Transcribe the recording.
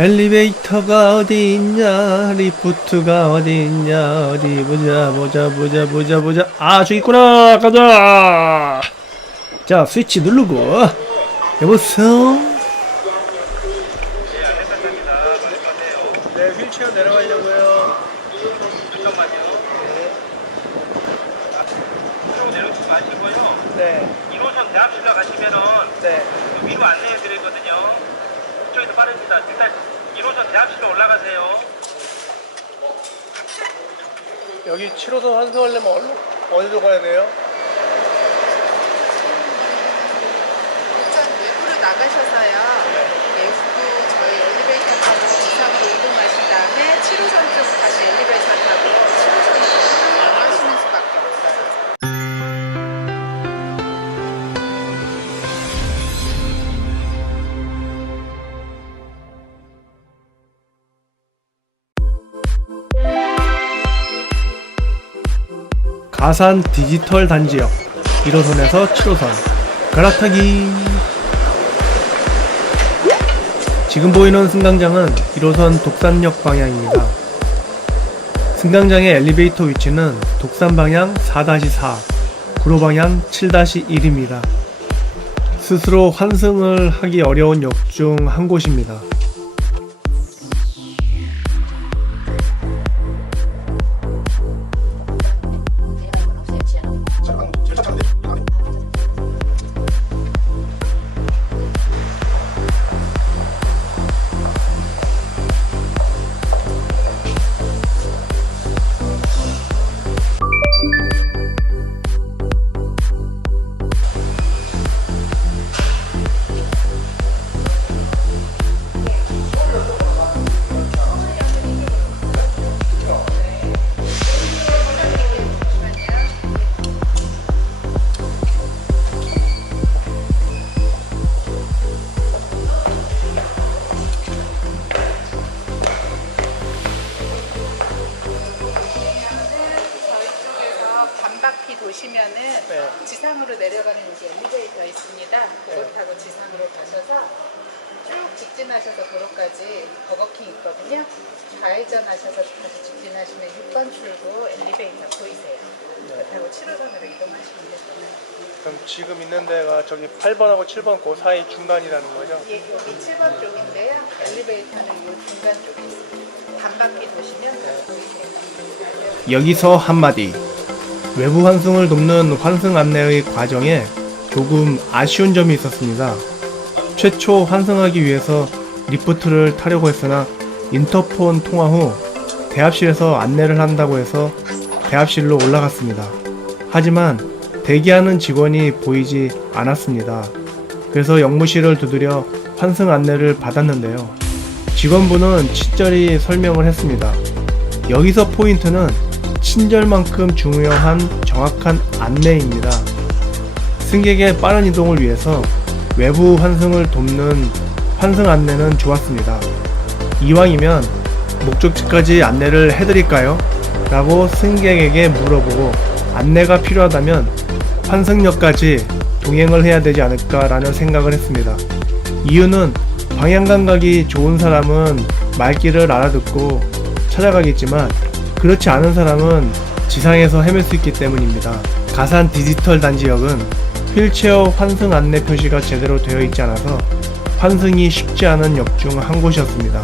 엘리베이터가 어디 있냐? 리프트가 어디 있냐? 어디 보자 보자 보자 보자 보자. 아 저기 있구나. 가자. 자 스위치 누르고. 여보세요 네 휠체어 내려가려고요. 잠깐만요. 쭉 내려오지 마시고요. 네. 1호선 대합실로 가시면은 네. 그 위로 안내해 드리거든요. 그쪽에서 빠릅니다. 일단 1호선 대합실로 올라가세요. 여기 7호선 환승하려면 어디로, 어디로 가야 돼요? 우선 외부로 나가셔서요. 외부 저희 엘리베이터 타고 지상으로 이동하신 다음에 7호선 쪽 다시 엘리베이터 타고 가산 디지털 단지역 1호선에서 7호선 갈아타기 지금 보이는 승강장은 1호선 독산역 방향입니다. 승강장의 엘리베이터 위치는 독산 방향 4-4, 구로 방향 7-1입니다. 스스로 환승을 하기 어려운 역 중 한 곳입니다. 지상으로 내려가는 이제 엘리베이터 있습니다. 그걸 타고 지상으로 가셔서 쭉 직진하셔서 도로까지 버거킹 있거든요. 좌회전하셔서 다시 직진하시면 6번 출구 엘리베이터 보이세요. 그거 타고 7호선으로 이동하시면 되잖아요. 그럼 지금 있는 데가 저기 8번하고 7번 그 사이 중간이라는 거죠? 예, 여기 7번 쪽인데요. 엘리베이터는 이 중간 쪽에 있습니다. 반바퀴 도시면 보이세요. 여기서 한마디. 외부 환승을 돕는 환승 안내의 과정에 조금 아쉬운 점이 있었습니다. 최초 환승하기 위해서 리프트를 타려고 했으나 인터폰 통화 후 대합실에서 안내를 한다고 해서 대합실로 올라갔습니다. 하지만 대기하는 직원이 보이지 않았습니다. 그래서 영무실을 두드려 환승 안내를 받았는데요. 직원분은 친절히 설명을 했습니다. 여기서 포인트는 친절만큼 중요한 정확한 안내입니다. 승객의 빠른 이동을 위해서 외부 환승을 돕는 환승 안내는 좋았습니다. 이왕이면 목적지까지 안내를 해드릴까요? 라고 승객에게 물어보고 안내가 필요하다면 환승역까지 동행을 해야 되지 않을까라는 생각을 했습니다. 이유는 방향 감각이 좋은 사람은 말귀를 알아듣고 찾아가겠지만 그렇지 않은 사람은 지상에서 헤맬 수 있기 때문입니다. 가산 디지털 단지역은 휠체어 환승 안내 표시가 제대로 되어 있지 않아서 환승이 쉽지 않은 역 중 한 곳이었습니다.